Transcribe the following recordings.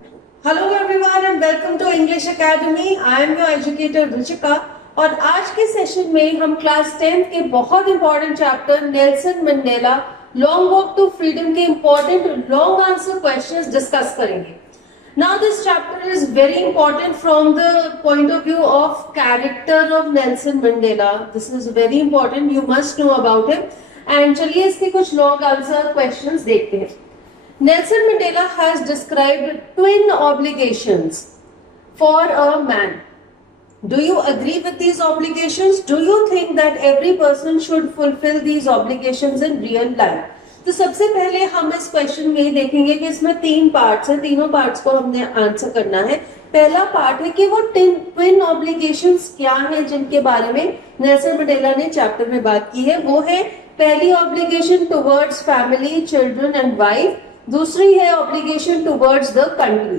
Hello everyone and welcome to English academy. I am your educator Ruchika और आज के session में हम क्लास 10 के बहुत important chapter Nelson Mandela long walk to freedom के important long answer questions discuss करेंगे। Now this chapter is very important from the point of view of character of Nelson Mandela. This is very important, you must know about him. And चलिए इसके कुछ long answer questions देखते हैं। Nelson Mandela has described twin obligations for a man. Do you agree with these obligations? Do you think that every person should fulfill these obligations in real life? तो सबसे पहले हम इस question में देखेंगे कि इसमें तीन पार्ट्स हैं, तीनों पार्ट्स को हमने आंसर करना है। पहला पार्ट है कि वो ट्विन ऑब्लिगेशंस क्या हैं जिनके बारे में नेल्सन मंडेला ने चैप्टर में बात की है। वो है पहली obligation towards family, children and wife, दूसरी है ऑब्लिगेशन टुवर्ड्स द कंट्री,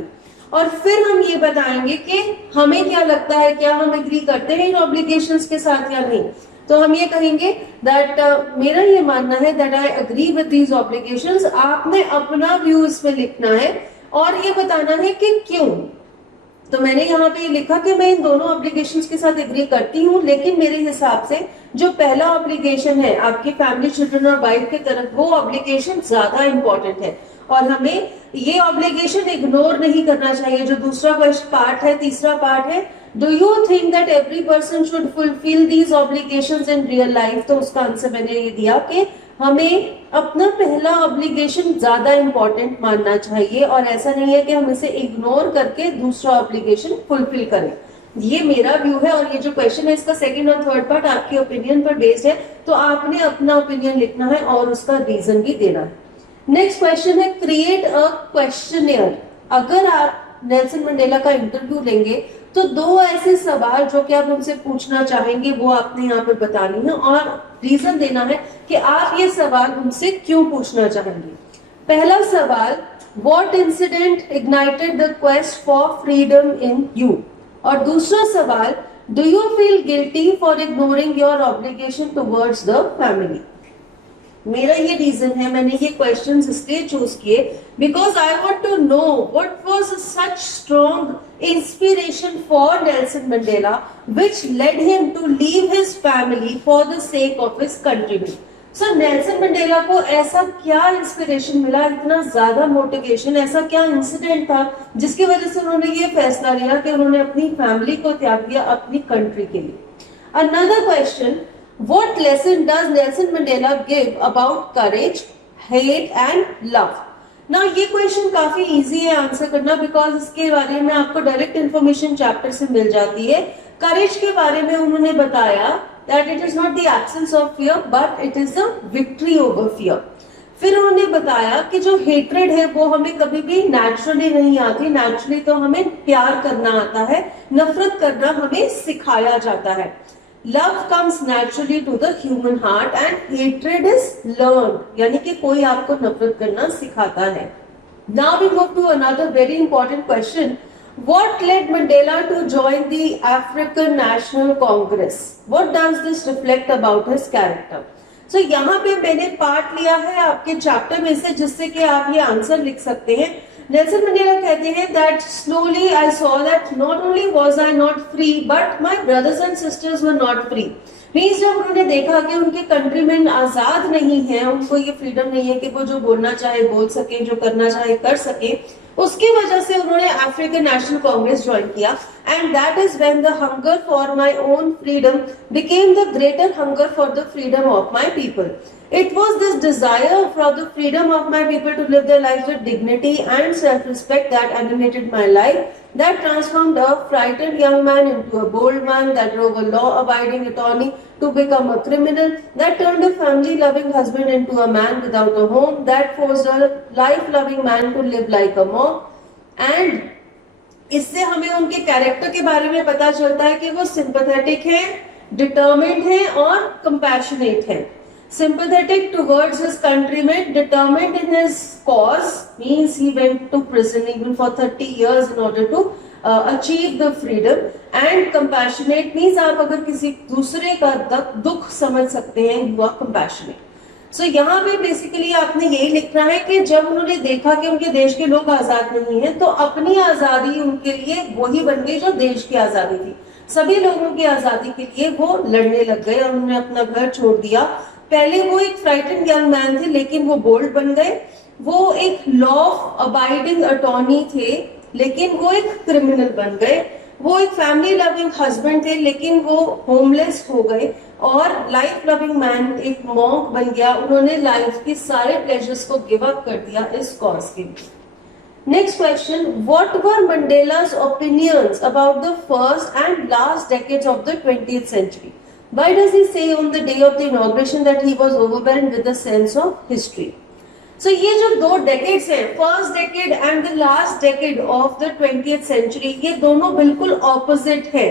और फिर हम ये बताएंगे कि हमें क्या लगता है, क्या हम एग्री करते हैं इन ऑब्लिगेशंस के साथ या नहीं। तो हम ये कहेंगे दैट मेरा ये मानना है that I agree with these obligations. आपने अपना व्यू इसमें लिखना है और ये बताना है कि क्यों। तो मैंने यहाँ पे लिखा कि मैं इन दोनों ऑब्लिगेशंस के साथ एग्री करती हूँ, लेकिन मेरे हिसाब से जो पहला ऑब्लिगेशन है आपकी फैमिली, चिल्ड्रन और वाइफ की तरफ, वो ऑब्लिगेशन ज्यादा इंपॉर्टेंट है और हमें ये ऑब्लिगेशन इग्नोर नहीं करना चाहिए। जो दूसरा पार्ट है, तीसरा पार्ट है, do you think that every person should fulfil these obligations in real life, तो उसका आंसर मैंने ये दिया कि हमें अपना पहला ऑब्लिगेशन ज्यादा इंपॉर्टेंट मानना चाहिए और ऐसा नहीं है कि हम इसे इग्नोर करके दूसरा ऑब्लिगेशन फुलफिल करें। ये मेरा व्यू है और ये जो क्वेश्चन है इसका सेकंड और थर्ड पार्ट आपके ओपिनियन पर बेस्ड है, तो आपने अपना ओपिनियन लिखना है और उसका रीजन भी देना है। नेक्स्ट क्वेश्चन है क्रिएट अ क्वेश्चनियर। अगर आप नेल्सन मंडेला का इंटरव्यू लेंगे तो दो ऐसे सवाल जो कि आप उनसे पूछना चाहेंगे वो आपने यहाँ पे बतानी है और रीजन देना है कि आप ये सवाल उनसे क्यों पूछना चाहेंगे। पहला सवाल, what incident ignited the quest for freedom in you, और दूसरा सवाल, do you feel guilty for ignoring your obligation towards the family. मेरा ये रीजन है, मैंने ये क्वेश्चंस इसलिए चूज किए because I want to know what was such strong inspiration for Nelson Mandela which led him to leave his family for the sake of his countrymen. So Nelson Mandela को ऐसा क्या inspiration मिला, इतना ज्यादा motivation, ऐसा क्या incident था जिसकी वजह से उन्होंने ये फैसला लिया कि उन्होंने अपनी फैमिली को त्याग दिया अपनी कंट्री के लिए। Another question, what lesson does Nelson Mandela give about courage, hate and love? ना ये क्वेश्चन काफी इजी है आंसर करना बिकॉज इसके बारे में आपको डायरेक्ट इंफॉर्मेशन चैप्टर से मिल जाती है। करेज के बारे में उन्होंने बताया that it is not the absence of fear but it is the victory over fear. फिर उन्होंने बताया कि जो हेट्रेड है वो हमें कभी भी नेचुरली नहीं आती, नेचुरली तो हमें प्यार करना आता है, नफरत करना हमें सिखाया जाता है। Love comes naturally to the human heart and hatred is learned, यानी कि कोई आपको नफरत करना सिखाता है। Now we move to another very important question. What led Mandela to join the African National Congress? What does this reflect about his character? So यहाँ पे मैंने पार्ट लिया है आपके चैप्टर में से जिससे कि आप ये आंसर लिख सकते हैं। नेल्सन मंडेला कहते हैं that slowly I saw that not only was I not free but my brothers and sisters were not free. Means जब उन्होंने देखा कि उनके कंट्रीमैन आजाद नहीं है, उनको ये फ्रीडम नहीं है कि वो जो बोलना चाहे बोल सके, जो करना चाहे कर सके, उसकी वजह से उन्होंने अफ्रीकन नेशनल कांग्रेस ज्वाइन किया। And that is when the hunger for my own freedom became the greater hunger for the freedom of my people. It was this desire for the freedom of my people to live their lives with dignity and self-respect that animated my life, that transformed a frightened young man into a bold man, that drove a law-abiding attorney to become a criminal, that turned a family-loving husband into a man without a home, that forced a life-loving man to live like a monk. And इससे हमें उनके character के बारे में पता चलता है कि वो सिंपैथेटिक हैं, डिटर्मिन्ड हैं और कंपैशनेट हैं। Sympathetic towards his countrymen, determined in his cause, means he went to prison even for 30 years in order to achieve the freedom, and compassionate means आप अगर किसी दूसरे का दुख समझ सकते हैं, you are compassionate. सो यहाँ पे बेसिकली आपने यही लिखना है कि जब उन्होंने देखा कि उनके देश के लोग आजाद नहीं है, तो अपनी आजादी उनके लिए वही बन गई जो देश की आजादी थी। सभी लोगों की आजादी के लिए वो लड़ने लग गए और उन्होंने अपना घर छोड़ दिया। पहले वो एक फ्राइटेंड यंग मैन थे, लेकिन वो बोल्ड बन गए। वो एक लॉ अबाइडिंग अटॉर्नी थे, लेकिन वो एक क्रिमिनल बन गए। वो एक फैमिली लविंग हस्बैंड थे, लेकिन वो होमलेस हो गए। और लाइफ लविंग मैन, एक मॉन्क बन गया। उन्होंने लाइफ के सारे प्लेजर्स को गिव अप कर दिया इस कॉज के लिए। Next question, what were Mandela's opinions about the first and last decades of the 20th century? Why does he say on the day of the inauguration that he was overwhelmed with a sense of history? So ये जो दो decades हैं, first decade and the last decade of the 20th century, ये दोनों बिल्कुल opposite है।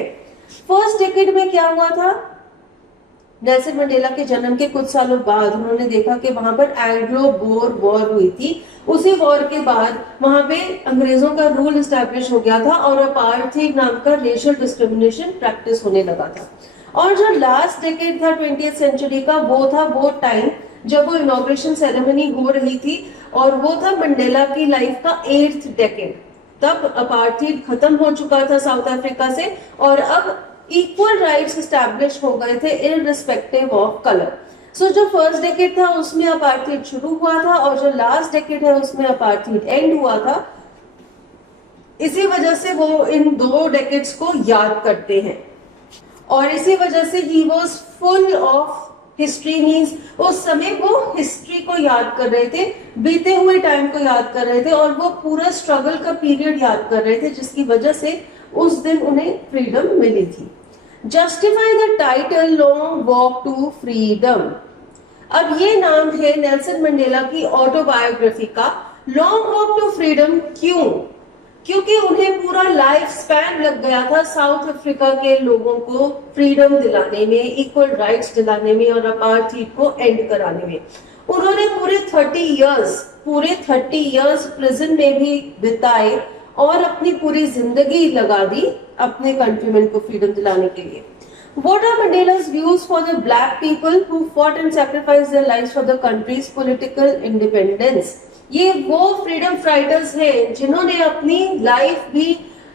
First decade में क्या हुआ था? नेल्सन मंडेला के जन्म के कुछ सालों बाद उन्होंने देखा कि वहां पर एंग्लो बोर वॉर हुई थी। उसी वॉर के बाद वहां पे अंग्रेजों का रूल एस्टैब्लिश हो गया था और अपार्थाइड नाम का रेशियल डिस्क्रिमिनेशन प्रैक्टिस होने लगा था। और जो लास्ट डेकेड था 20th सेंचुरी का, वो था वो टाइम जब वो इनॉग्रेशन सेरेमनी हो रही थी, और वो था मंडेला की लाइफ का 8th डेकेड। तब अपार्थाइड खत्म हो चुका था साउथ अफ्रीका से, और अब इक्वल राइट्स एस्टैब्लिश हो गए थे इररिस्पेक्टिव ऑफ कलर। सो जो फर्स्ट डेकेड था उसमें अपार्थाइड शुरू हुआ था, और जो लास्ट डेकेड है उसमें अपार्थाइड एंड हुआ था। इसी वजह से वो इन दो डेकेड्स को याद करते हैं, और इसी वजह से he was full of history. Means उस समय वो हिस्ट्री को याद कर रहे थे, बीते हुए टाइम को याद कर रहे थे, और वो पूरा स्ट्रगल का पीरियड याद कर रहे थे, जिसकी वजह से उस दिन उन्हें फ्रीडम मिली थी। Justify the title long walk to freedom. अब ये नाम है नेल्सन मंडेला की ऑटोबायोग्राफी का, लॉन्ग वॉक टू फ्रीडम। क्यों? क्योंकि उन्हें पूरा लाइफ स्पैन लग गया था साउथ अफ्रीका के लोगों को फ्रीडम दिलाने में, इक्वल राइट्स दिलाने में, और अपार्थाइड को एंड कराने में। उन्होंने पूरे 30 इयर्स प्रिजन में भी बिताए और अपनी पूरी जिंदगी लगा दी अपने कंट्रीमेन को फ्रीडम दिलाने के लिए। What are Mandela's views for the black people who fought and sacrificed their lives for the country's political independence? ये वो फ्रीडम फाइटर्स हैं जिन्होंने अपनी लाइफ भी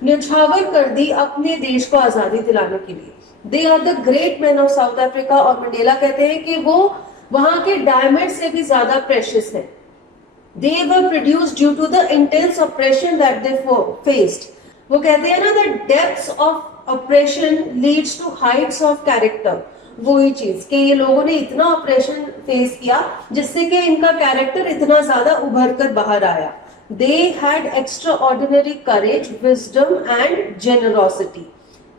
न्यौछावर कर दी अपने देश को आजादी दिलाने के लिए। They are the great man of South Africa, और मंडेला कहते हैं कि वो वहां के डायमंड से भी ज्यादा प्रेशियस है। They were produced due to the intense oppression that they faced. वो कहते हैं ना, the depths of oppression leads to heights of character. वही चीज कि ये लोगों ने इतना ऑपरेशन फेस किया जिससे कि इनका कैरेक्टर इतना ज्यादा उभर कर बाहर आया। They had extraordinary courage, wisdom and generosity.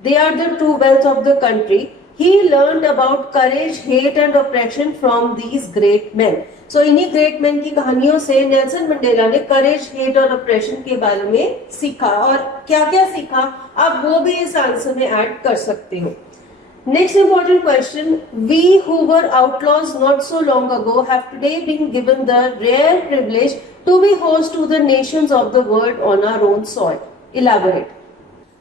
They are the true wealth of the country. He learned about courage, hate and oppression from these great men. So इन्हीं ग्रेट मैन की कहानियों से नेल्सन मंडेला ने करेज, hate और operation के बारे में सीखा। और क्या क्या सीखा आप वो भी इस आंसर में ऐड कर सकते हो। Next important question, we who were outlaws not so long ago have today been given the rare privilege to be host to the nations of the world on our own soil. Elaborate.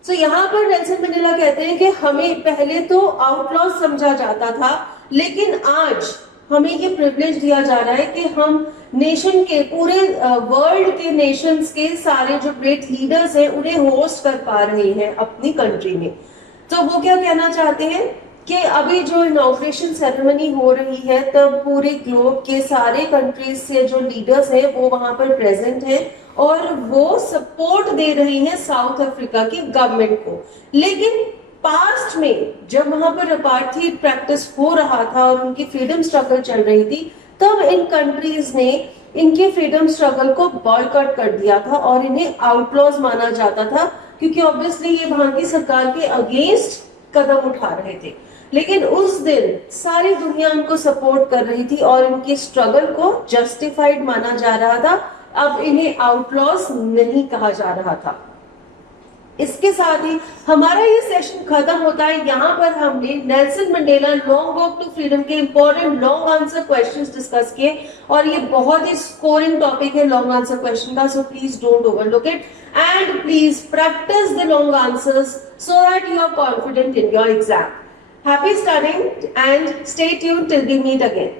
So यहाँ पर Nelson Mandela कहते हैं कि हमें पहले तो outlaws समझा जाता था, लेकिन आज हमें ये प्रिविलेज दिया जा रहा है कि हम नेशन के, पूरे वर्ल्ड के नेशंस के सारे जो ग्रेट लीडर्स हैं उन्हें होस्ट कर पा रहे हैं अपनी कंट्री में। तो वो क्या कहना चाहते हैं कि अभी जो इनॉग्रेशन सेरेमनी हो रही है तब पूरे ग्लोब के सारे कंट्रीज से जो लीडर्स हैं वो वहां पर प्रेजेंट हैं और वो सपोर्ट दे रही हैं साउथ अफ्रीका की गवर्नमेंट को। लेकिन पास्ट में जब वहां पर अपार्थाइड प्रैक्टिस हो रहा था और उनकी फ्रीडम स्ट्रगल चल रही थी, तब इन कंट्रीज ने इनके फ्रीडम स्ट्रगल को बॉयकॉट कर दिया था और इन्हें आउटलॉज माना जाता था, क्योंकि ऑब्वियसली ये वहां की सरकार के अगेंस्ट कदम उठा रहे थे। लेकिन उस दिन सारी दुनिया उनको सपोर्ट कर रही थी और इनकी स्ट्रगल को जस्टिफाइड माना जा रहा था। अब इन्हें आउटलॉज नहीं कहा जा रहा था। इसके साथ ही हमारा ये सेशन खत्म होता है। यहाँ पर हमने Nelson Mandela long walk to freedom के important long answer questions discuss किए और ये बहुत ही स्कोरिंग टॉपिक है लॉन्ग आंसर क्वेश्चन का, so please don't overlook it and please practise the long answers so that you are confident in your exam. Happy studying and stay tuned till we meet again.